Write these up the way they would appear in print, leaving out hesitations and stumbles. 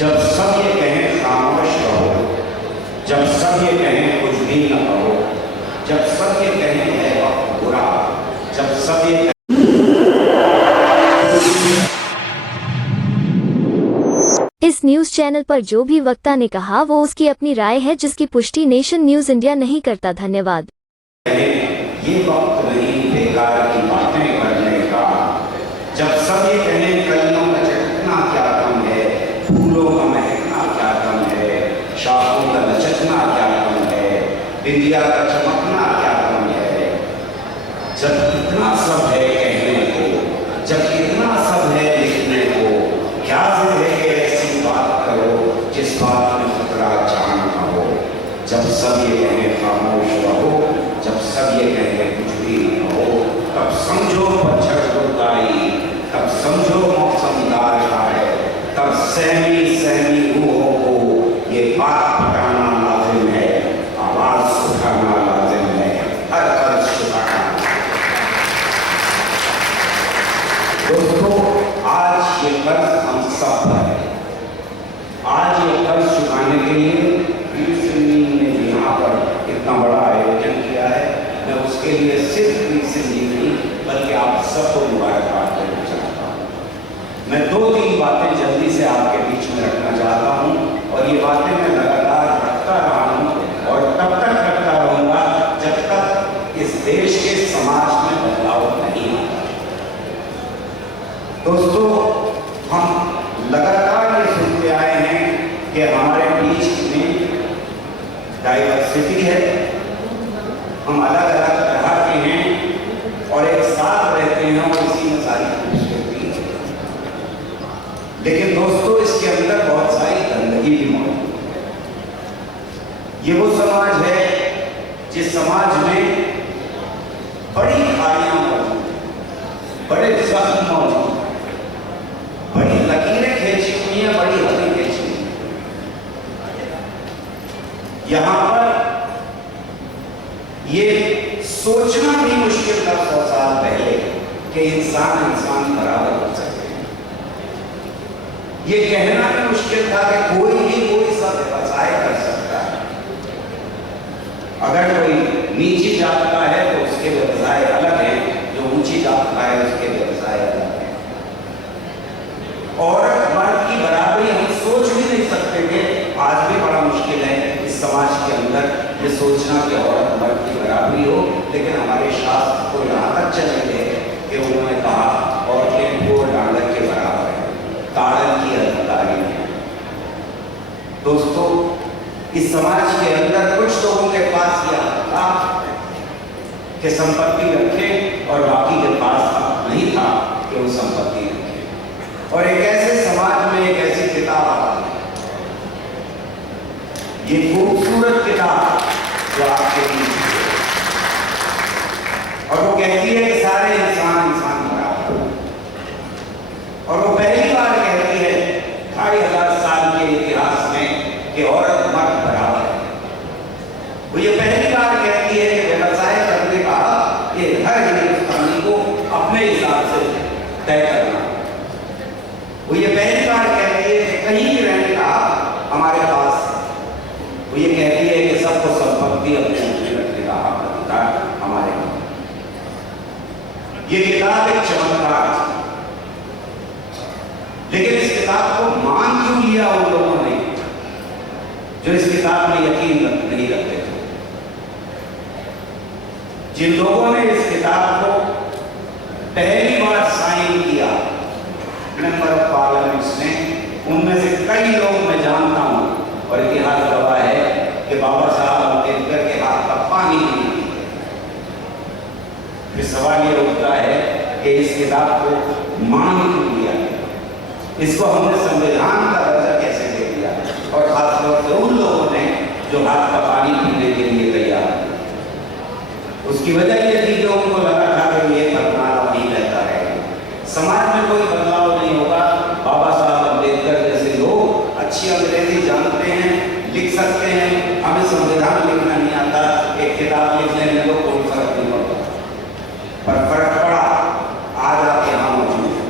जब सब ये कहें खामोश रहो, जब सब ये कहें कुछ भी न कहो, जब सब ये कहें है वक्त बुरा, जब सब ये इस न्यूज चैनल पर जो भी वक्ता ने कहा वो उसकी अपनी राय है जिसकी पुष्टि नेशन न्यूज इंडिया नहीं करता। धन्यवाद। ये वक्त नहीं बेकार की बातें करने का, जब सब ये कहें कलियों का चटकना क्या कम है, फूलों का महकना क्या कम है, शाखों का लचकना क्या कम है, बिंदिया का चमकना क्या कम है। जब इतना सब है कहने को, जब इतना सब है लिखने को, क्या है कि ऐसी बात करो जिस बात में खतरा जान न हो। जब सब ये कहें खामोश रहो, जब सब ये कहें कुछ भी न हो, तब समझो पतझड़ बुरदाई, तब समझो मौसम दार है, तब सहमी सहमी रूहों को ये बात पटाना लाजिम है, आवाज उठाना लाजिम है, हर कर्ज चुकाना। दोस्तों, आज ये कर्ज हम सब पर है। आज ये कर्ज चुकाने के लिए ने यहाँ पर इतना बड़ा आयोजन किया है। मैं उसके लिए सिर्फ नहीं बल्कि आप सबको मुबारकबाद देना चाहता हूँ। मैं 2-3 बातें जल्दी से आपके बीच में रखना चाहता हूँ और ये बातें मैं लगातार रखता रहा हूँ और तब तक रखता रहूँगा जब तक इस देश के समाज में बदलाव नहीं आता। दोस्तों, हम लगातार ये सुनते आए हैं कि हमारे बीच में डाइवर्सिटी है, हम अलग अलग तरह के हैं और एक साथ रहते हैं और इसी में सारी खूबसूरती है। लेकिन दोस्तों, इसके अंदर बहुत सारी गंदगी भी मौजूद है। ये वो समाज है जिस समाज में बड़ी खाइयां मौजूद हैं, बड़े जख्म मौजूद हैं, बड़ी लकीरें खींची हुई हैं, बड़ी हदें खींची हुई हैं। यहां पर ये सोचना भी मुश्किल था 100 साल पहले कि इंसान बराबर हो सकते हैं। ये कहना भी मुश्किल था कि कोई भी कोई सा व्यवसाय कर सकता है। अगर कोई नीची जात का है तो उसके व्यवसाय अलग है, जो ऊंची जात का है उसके व्यवसाय अलग है। औरत मर्द की बराबरी हम सोच भी नहीं सकते थे, आज भी बड़ा मुश्किल है इस समाज के अंदर ये सोचना कि औरत मर्द की बराबरी हो। लेकिन हमारे शास्त्र को यहाँ तक चले गए कि उन्होंने कहा औरतें को डांडक के बराबर है, ताड़न की अधिकारी है। दोस्तों, इस समाज के अंदर कुछ लोगों के पास यह था कि संपत्ति रखें और बाकी के पास नहीं था कि वो संपत्ति रखें। और एक ऐसे समाज में एक ऐसी किताब आती है, ये खूबसूरत किताब जो आपके बीच है, और वो कहती है कि सारे इंसान बराबर हैं। और वो पहली बार कहती है 2500 साल के इतिहास में कि औरत मर्द बराबर है। वो ये पहली बार कहती है कि व्यवसाय करने का ये हर हिंदुस्तानी को अपने हिसाब से तय करना। वो ये पहली बार कहती है कि कहीं भी रहने का हमारे पास। वो ये कहती है कि सबको संपत्ति अपने ऊपर रखने का हक अधिकार हमारे पास। ये किताब एक चमत्कार है, लेकिन इस किताब को मान क्यों लिया उन लोगों ने जो इस किताब में यकीन नहीं रखते थे। जिन लोगों ने इस किताब को पहली बार साइन किया मेंबर ऑफ पार्लियामेंट्स ने, उनमें से कई लोग मैं जानता हूं और इतिहास गवाह है कि बाबा साहब अम्बेडकर के हाथ का पानी नहीं पीते। फिर सवाल ये उठता है कि इस किताब को मान क्यों लिया, इसको हमने संविधान का दर्जा कैसे दे दिया, और खासतौर से उन लोगों ने जो हाथ का पानी पीने के लिए तैयार। उसकी वजह यह थी कि उनको लगा था कि ये बदलाव नहीं रहता है, समाज में कोई बदलाव नहीं होगा। बाबा साहब अम्बेडकर जैसे लोग अच्छी अंग्रेजी जानते हैं, लिख सकते हैं, हमें संविधान लिखना नहीं आता, एक किताब लिखने में तो कोई फर्क नहीं पड़ता। पर फर्क पड़ा, आज आप यहाँ मौजूद हैं।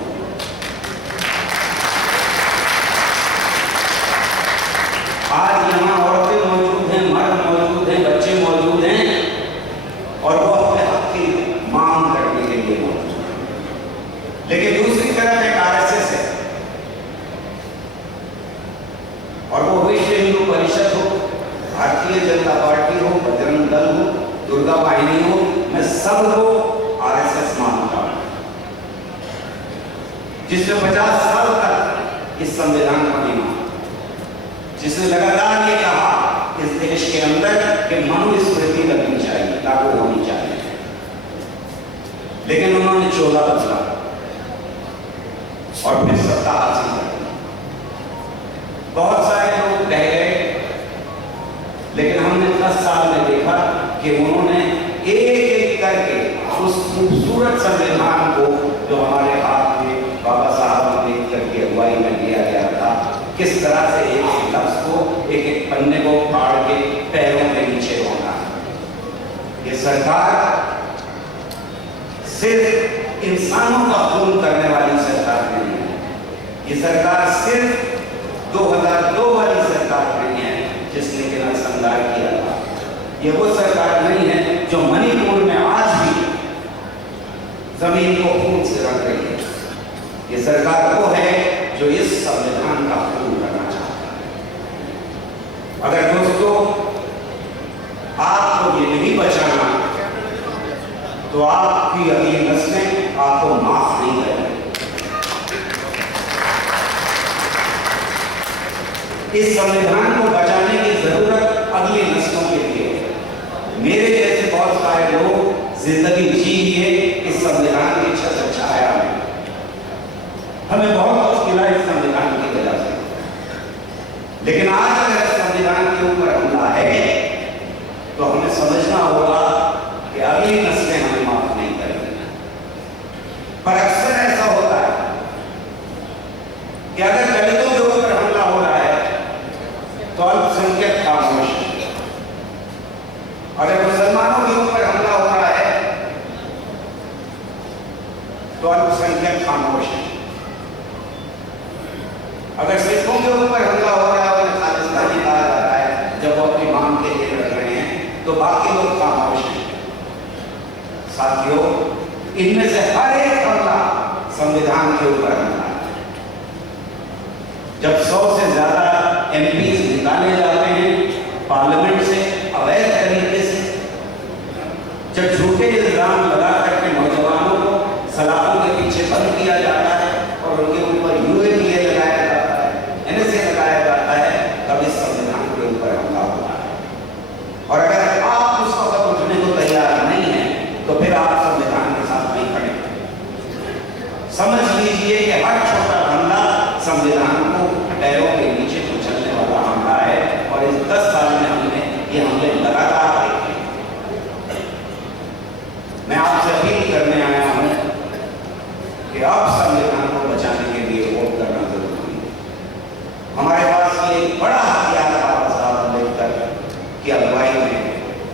दुर्गा वाहिनी हो, मैं सबको आरएसएस मानता हूं, जिसने 50 साल तक इस संविधान को नहीं माना, जिसने लगातार ये कहा इस देश के अंदर कि मनुस्मृति लगनी चाहिए, लागू होनी चाहिए, लेकिन उन्होंने चोला बदला और फिर सत्ता हासिल कर ली। बहुत सारे लोग रह गए, लेकिन हमने 10 साल में देखा कि उन्होंने एक एक करके उस खूबसूरत संविधान को जो हमारे हाथ में बाबा साहब अम्बेडकर की अगुवाई में दिया गया था, किस तरह से एक एक लफ्ज को, एक एक पन्ने को फाड़ के पैरों के नीचे होना। ये सरकार सिर्फ इंसानों का खून करने वाली सरकार नहीं है, ये सरकार सिर्फ 2002 वाली सरकार नहीं है जिसने कि नरसंहार किया था। ये वो सरकार नहीं है जो मणिपुर में आज भी जमीन को खून से रख रही है। ये सरकार वो है जो इस संविधान का खून करना चाहता है। अगर दोस्तों आपको ये नहीं बचाना तो आपकी अगली नस्लें आपको माफ नहीं करेंगी। इस संविधान को बचाने की जरूरत अगली नस्लों के लिए है। मेरे जैसे बहुत सारे लोग जिंदगी जी लिए इस संविधान की छत्र छाया में। हमें बहुत मुश्किल है इस संविधान की वजह से, लेकिन आज अगर इस संविधान के ऊपर हमला है तो हमें समझना होगा कि अगली नस्लें हमें माफ नहीं करेंगी। पर अक्सर ऐसा होता है कि अगर दलितों के ऊपर हमला हो रहा है तो अल्पसंख्यक खामोश है, अगर मुसलमानों के ऊपर हमला हो रहा है तो अल्पसंख्यक खामोश है, अगर सिखों के ऊपर हमला हो रहा है और खालिस्तानी कहा जाता है जब वो अपनी मांग के लिए लड़ रहे हैं तो बाकी लोग खामोश हैं। साथियों, इनमें से हर एक हमला संविधान के ऊपर हमला है। जब 100 से ज्यादा एमपी निकाले जाते हैं पार्लियामेंट से अवैध तरीके से, जब झूठे इल्जाम लगा करके नौजवानों को सलाखों के पीछे बंद किया जाता है और उनके ऊपर यूएपीए लगाया जाता है, एनएसए लगाया जाता है, तब इस संविधान के ऊपर हमला होता है। और अगर आप उस वक्त उठने को तैयार नहीं है तो फिर आप संविधान के साथ नहीं खड़े। समझ लीजिए कि हर छोटा हमला संविधान को पैरों के नीचे कुचलने वाला हमला है, और इस 10 साल में हमने ये हमले लगातार देखे। मैं आपसे अपील करने आया हूं कि अब संविधान को बचाने के लिए वोट करना जरूरी है। हमारे पास ये बड़ा हथियार बाबा साहब अम्बेडकर की अगुवाई में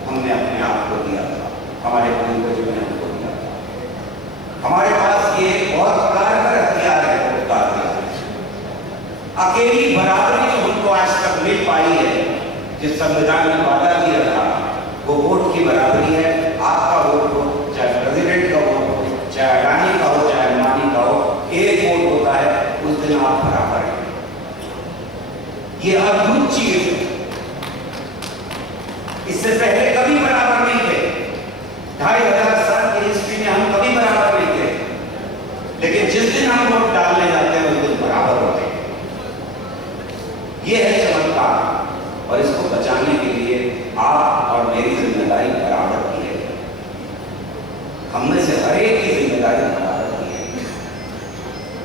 हमने अपने आप को दिया था, हमारे पूर्वजों ने हमको दिया था। हमारे पास ये बहुत कारगर हथियार है वोट का हथियार। अकेली बराबरी जो हमको आज तक मिल पाई है, जिस संविधान ने वादा किया था, वो वोट की बराबरी है। आपका वोट हो, चाहे प्रेसिडेंट का वोट हो, चाहे अडानी का हो, चाहे अंबानी का हो, एक वोट होता है, उस दिन आप बराबर हैं। ये अद्भुत चीज है, इससे पहले कभी बराबर नहीं थे। 2500 साल की हिस्ट्री में हम कभी बराबर नहीं थे, लेकिन जिस दिन हम वोट डालने जाते हैं उस दिन बराबर होते हैं। ये है चमत्कार, और इसको बचाने के लिए आप और मेरी जिम्मेदारी बराबर की है। हम में से हर एक की जिम्मेदारी बराबर की है।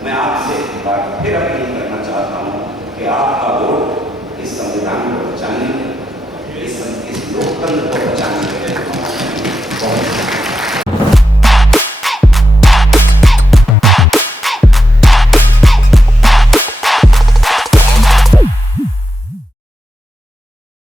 मैं आपसे एक बार फिर अपील करना चाहता हूं कि आपका वोट इस संविधान को बचाने, इस लोकतंत्र को बचाने